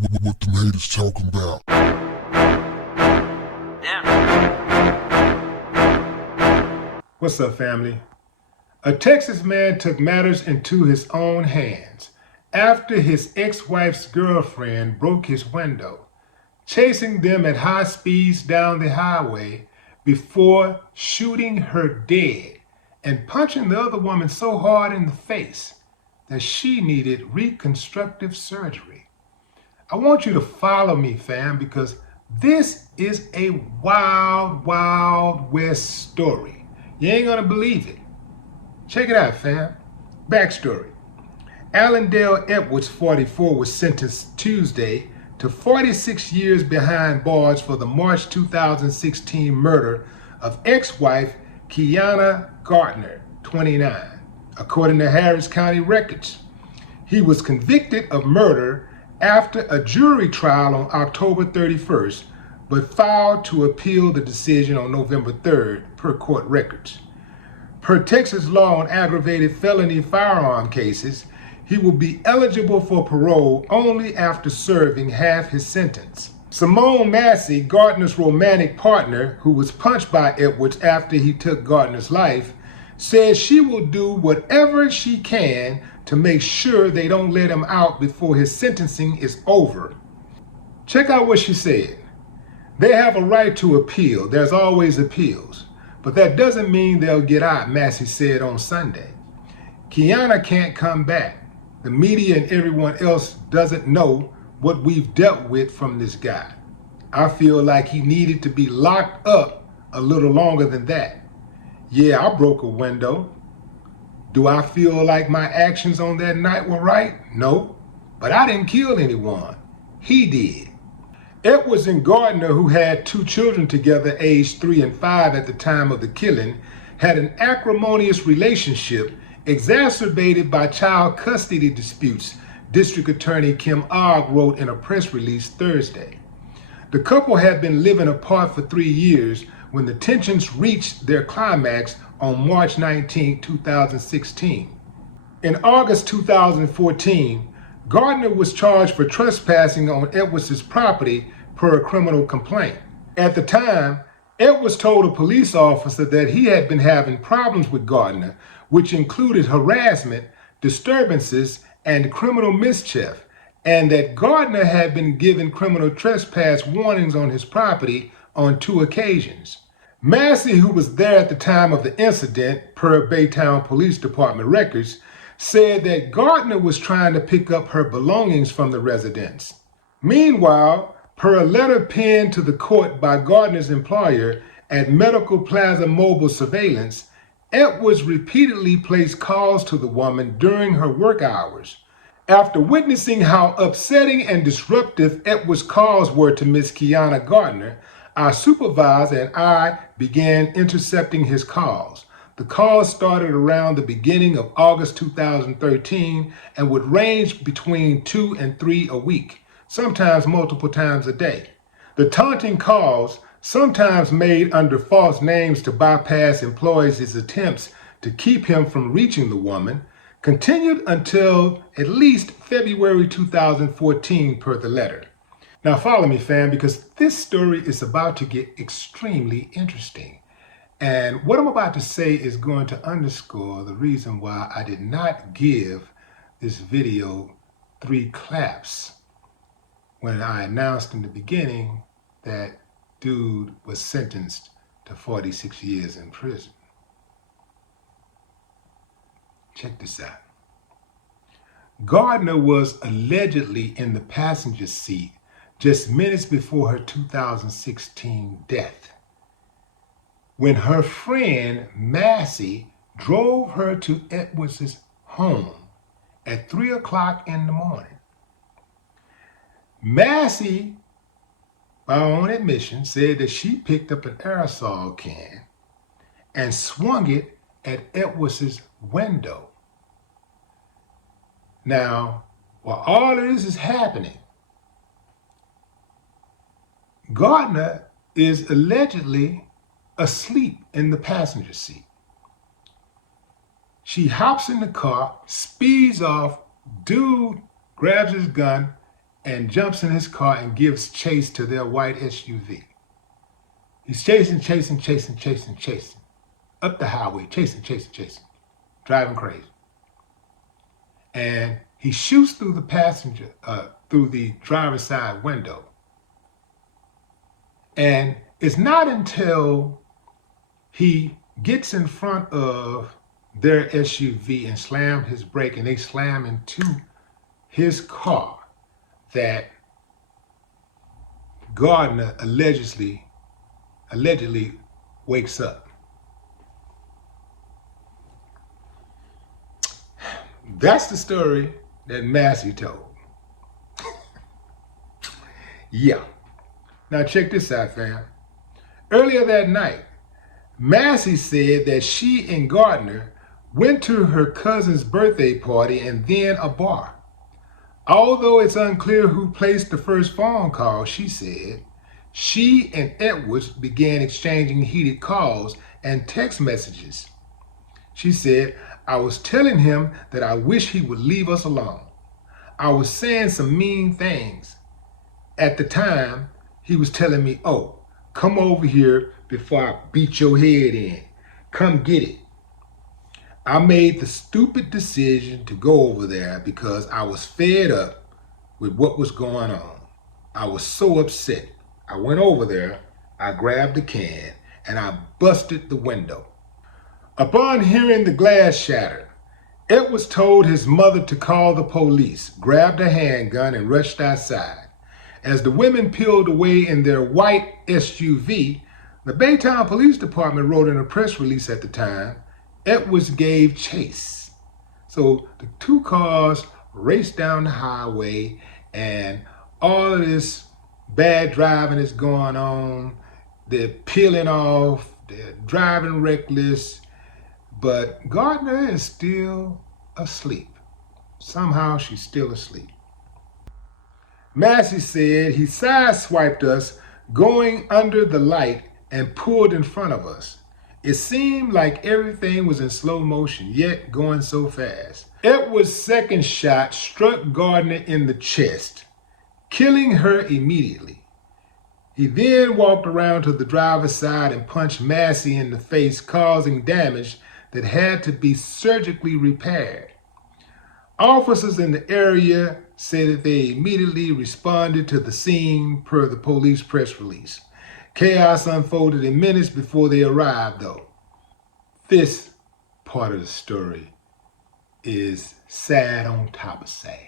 What the haters talking about? What's up, family? A Texas man took matters into his own hands after his ex-wife's girlfriend broke his window, chasing them at high speeds down the highway before shooting her dead and punching the other woman so hard in the face that she needed reconstructive surgery. I want you to follow me, fam, because this is a wild, wild west story. You ain't gonna believe it. Check it out, fam. Backstory. Allendale Edwards, 44, was sentenced Tuesday to 46 years behind bars for the March 2016 murder of ex-wife Kiana Gardner, 29, according to Harris County records. He was convicted of murder after a jury trial on October 31st, but filed to appeal the decision on November 3rd, per court records. Per Texas law on aggravated felony firearm cases, he will be eligible for parole only after serving half his sentence. Simone Massey, Gardner's romantic partner, who was punched by Edwards after he took Gardner's life, says she will do whatever she can to make sure they don't let him out before his sentencing is over. Check out what she said. They have a right to appeal. There's always appeals. But that doesn't mean they'll get out, Massey said on Sunday. Kiana can't come back. The media and everyone else doesn't know what we've dealt with from this guy. I feel like he needed to be locked up a little longer than that. Yeah, I broke a window. Do I feel like my actions on that night were right? No, but I didn't kill anyone. He did. Edwards and Gardner, who had two children together aged 3 and 5 at the time of the killing, had an acrimonious relationship exacerbated by child custody disputes, District Attorney Kim Ogg wrote in a press release Thursday. The couple had been living apart for 3 years when the tensions reached their climax on March 19, 2016. In August 2014, Gardner was charged for trespassing on Edwards' property per a criminal complaint. At the time, Edwards told a police officer that he had been having problems with Gardner, which included harassment, disturbances, and criminal mischief, and that Gardner had been given criminal trespass warnings on his property on 2 occasions. Massey, who was there at the time of the incident, per Baytown Police Department records, said that Gardner was trying to pick up her belongings from the residence. Meanwhile, per a letter penned to the court by Gardner's employer at Medical Plaza Mobile Surveillance, Edwards repeatedly placed calls to the woman during her work hours. After witnessing how upsetting and disruptive Edwards' calls were to Miss Kiana Gardner, our supervisor and I began intercepting his calls. The calls started around the beginning of August 2013 and would range between 2 and 3 a week, sometimes multiple times a day. The taunting calls, sometimes made under false names to bypass employees' attempts to keep him from reaching the woman, continued until at least February 2014 per the letter. Now follow me, fam, because this story is about to get extremely interesting. And what I'm about to say is going to underscore the reason why I did not give this video 3 claps when I announced in the beginning that dude was sentenced to 46 years in prison. Check this out. Gardner was allegedly in the passenger seat just minutes before her 2016 death, when her friend Massey drove her to Edwards' home at 3 o'clock in the morning. Massey, by her own admission, said that she picked up an aerosol can and swung it at Edwards' window. Now, while all of this is happening, Gardner is allegedly asleep in the passenger seat. She hops in the car, speeds off, dude grabs his gun and jumps in his car and gives chase to their white SUV. He's chasing up the highway, chasing, driving crazy. And he shoots through through the driver's side window. And it's not until he gets in front of their SUV and slam his brake and they slam into his car that Gardner allegedly wakes up. That's the story that Massey told. Yeah. Now check this out, fam. Earlier that night, Massey said that she and Gardner went to her cousin's birthday party and then a bar. Although it's unclear who placed the first phone call, she said, she and Edwards began exchanging heated calls and text messages. She said, I was telling him that I wish he would leave us alone. I was saying some mean things. At the time, he was telling me, oh, come over here before I beat your head in. Come get it. I made the stupid decision to go over there because I was fed up with what was going on. I was so upset. I went over there, I grabbed the can, and I busted the window. Upon hearing the glass shatter, Edwards told his mother to call the police, grabbed a handgun, and rushed outside. As the women peeled away in their white SUV, the Baytown Police Department wrote in a press release at the time, Edwards gave chase. So the two cars raced down the highway and all of this bad driving is going on. They're peeling off, they're driving reckless, but Gardner is still asleep. Somehow she's still asleep. Massey said he sideswiped us going under the light and pulled in front of us. It seemed like everything was in slow motion, yet going so fast. Edward's second shot struck Gardner in the chest, killing her immediately. He then walked around to the driver's side and punched Massey in the face, causing damage that had to be surgically repaired. Officers in the area said that they immediately responded to the scene per the police press release. Chaos unfolded in minutes before they arrived, though. This part of the story is sad on top of sad.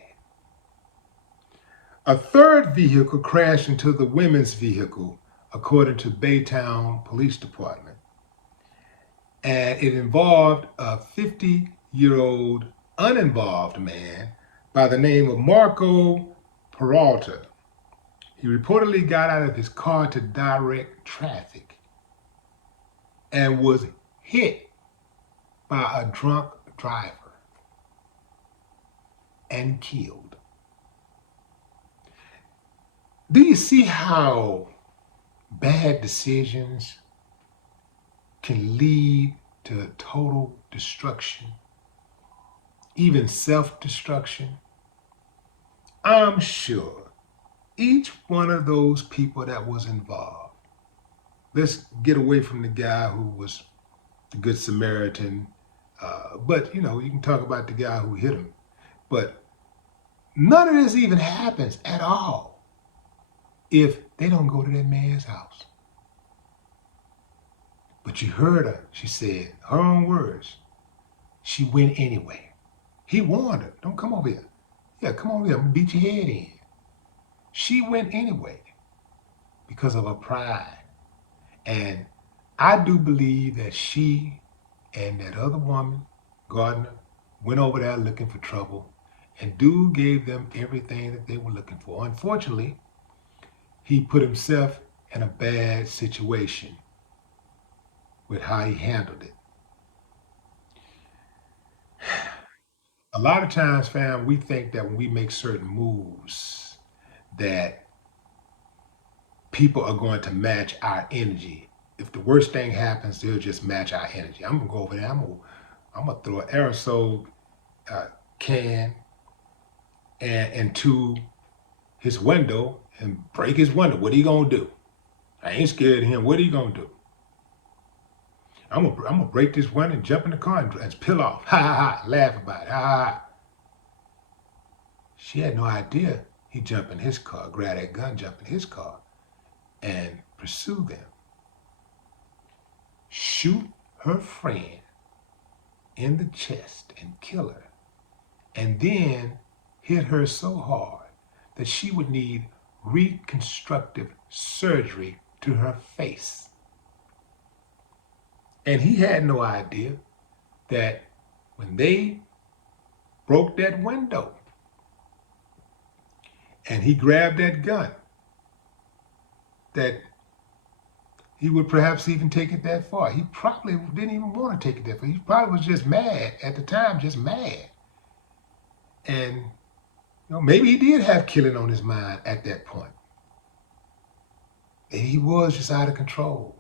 A third vehicle crashed into the women's vehicle, according to Baytown Police Department. And it involved a 50-year-old uninvolved man by the name of Marco Peralta. He reportedly got out of his car to direct traffic and was hit by a drunk driver and killed. Do you see how bad decisions can lead to total destruction, even self-destruction? I'm sure each one of those people that was involved, let's get away from the guy who was the Good Samaritan, but you can talk about the guy who hit him. But none of this even happens at all if they don't go to that man's house. But you heard her, she said, her own words, she went anyway. He warned her, don't come over here. Yeah, come over here, I'm gonna beat your head in. She went anyway because of her pride. And I do believe that she and that other woman, Gardner, went over there looking for trouble, and dude gave them everything that they were looking for. Unfortunately, he put himself in a bad situation with how he handled it. A lot of times, fam, we think that when we make certain moves that people are going to match our energy. If the worst thing happens, they'll just match our energy. I'm gonna go over there, I'm gonna throw an aerosol can and into his window and break his window. What are you gonna do? I ain't scared of him. What are you gonna do? I'm gonna break this window and jump in the car and peel off. Ha ha ha! Laugh about it. Ha ha ha! She had no idea he'd jump in his car, grab that gun, jump in his car, and pursue them. Shoot her friend in the chest and kill her, and then hit her so hard that she would need reconstructive surgery to her face. And he had no idea that when they broke that window and he grabbed that gun, that he would perhaps even take it that far. He probably didn't even want to take it that far. He probably was just mad at the time, just mad. And maybe he did have killing on his mind at that point. And he was just out of control.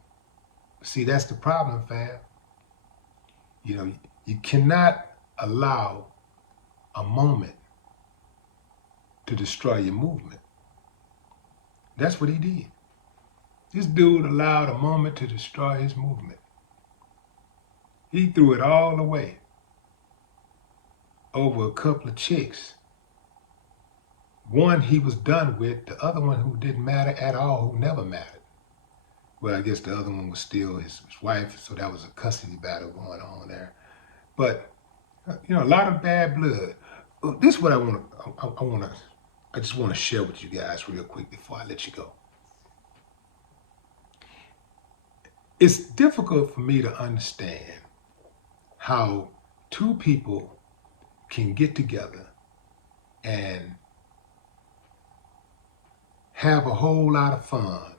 See, that's the problem, fam. You cannot allow a moment to destroy your movement. That's what he did. This dude allowed a moment to destroy his movement. He threw it all away over a couple of chicks. One he was done with, the other one who didn't matter at all, who never mattered. Well, I guess the other one was still his wife, so that was a custody battle going on there. But, a lot of bad blood. This is what I just want to share with you guys real quick before I let you go. It's difficult for me to understand how two people can get together and have a whole lot of fun,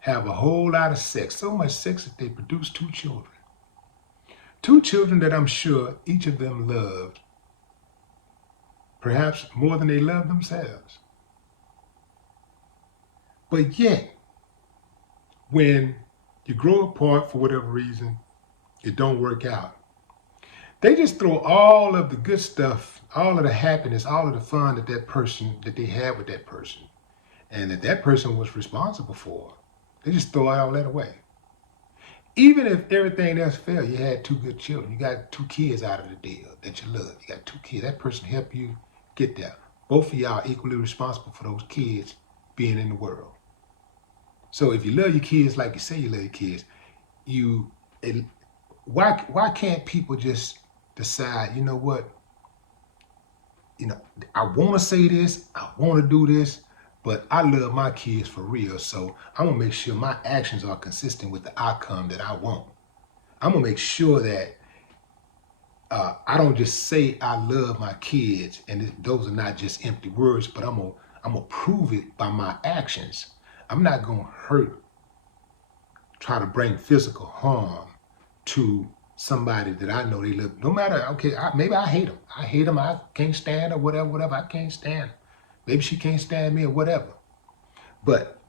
have a whole lot of sex, so much sex that they produce two children. Two children that I'm sure each of them loved, perhaps more than they love themselves. But yet, when you grow apart for whatever reason, it don't work out, they just throw all of the good stuff, all of the happiness, all of the fun that they had with that person, and that person was responsible for. They just throw all that away. Even if everything else failed, you had two good children. You got two kids out of the deal that you love. You got two kids. That person helped you get there. Both of y'all are equally responsible for those kids being in the world. So if you love your kids like you say you love your kids, why can't people just decide, you know what? I want to say this, I want to do this, but I love my kids for real, so I'm going to make sure my actions are consistent with the outcome that I want. I'm going to make sure that I don't just say I love my kids, and those are not just empty words, but I'm going to prove it by my actions. I'm not going to try to bring physical harm to somebody that I know they love. No matter, okay, maybe I hate them. I can't stand her, whatever, I can't stand her. Maybe she can't stand me or whatever. But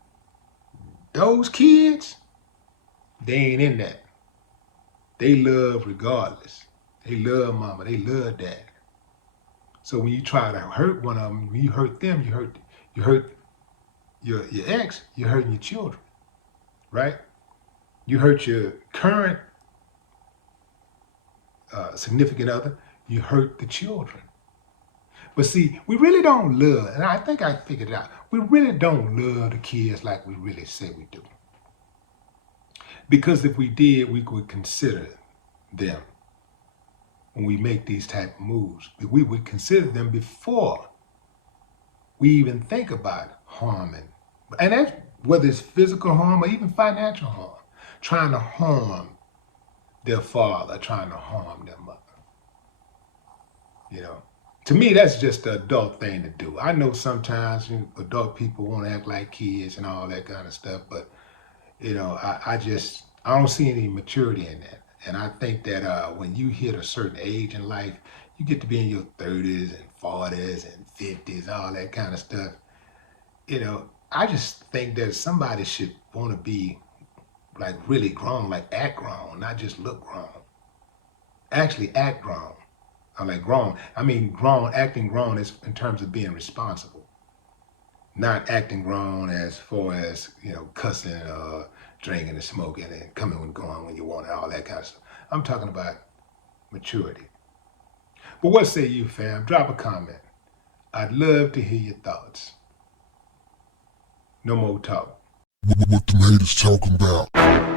those kids, they ain't in that. They love regardless. They love mama, they love dad. So when you try to hurt one of them, when you hurt them, you hurt your ex, you're hurting your children, right? You hurt your current significant other, you hurt the children. But see, we really don't love, and I think I figured it out, we really don't love the kids like we really say we do. Because if we did, we would consider them when we make these type of moves. We would consider them before we even think about harming. And that's whether it's physical harm or even financial harm, trying to harm their father, trying to harm their mother. To me, that's just the adult thing to do. I know sometimes adult people want to act like kids and all that kind of stuff, but I don't see any maturity in that. And I think that when you hit a certain age in life, you get to be in your 30s and 40s and 50s, all that kind of stuff. I just think that somebody should want to be like really grown, like act grown, not just look grown. Actually act grown. I like grown. I mean grown, acting grown is in terms of being responsible. Not acting grown as far as, cussing, drinking and smoking and coming and going when you want, all that kind of stuff. I'm talking about maturity. But what say you, fam? Drop a comment. I'd love to hear your thoughts. No more talk. What them haters talking about?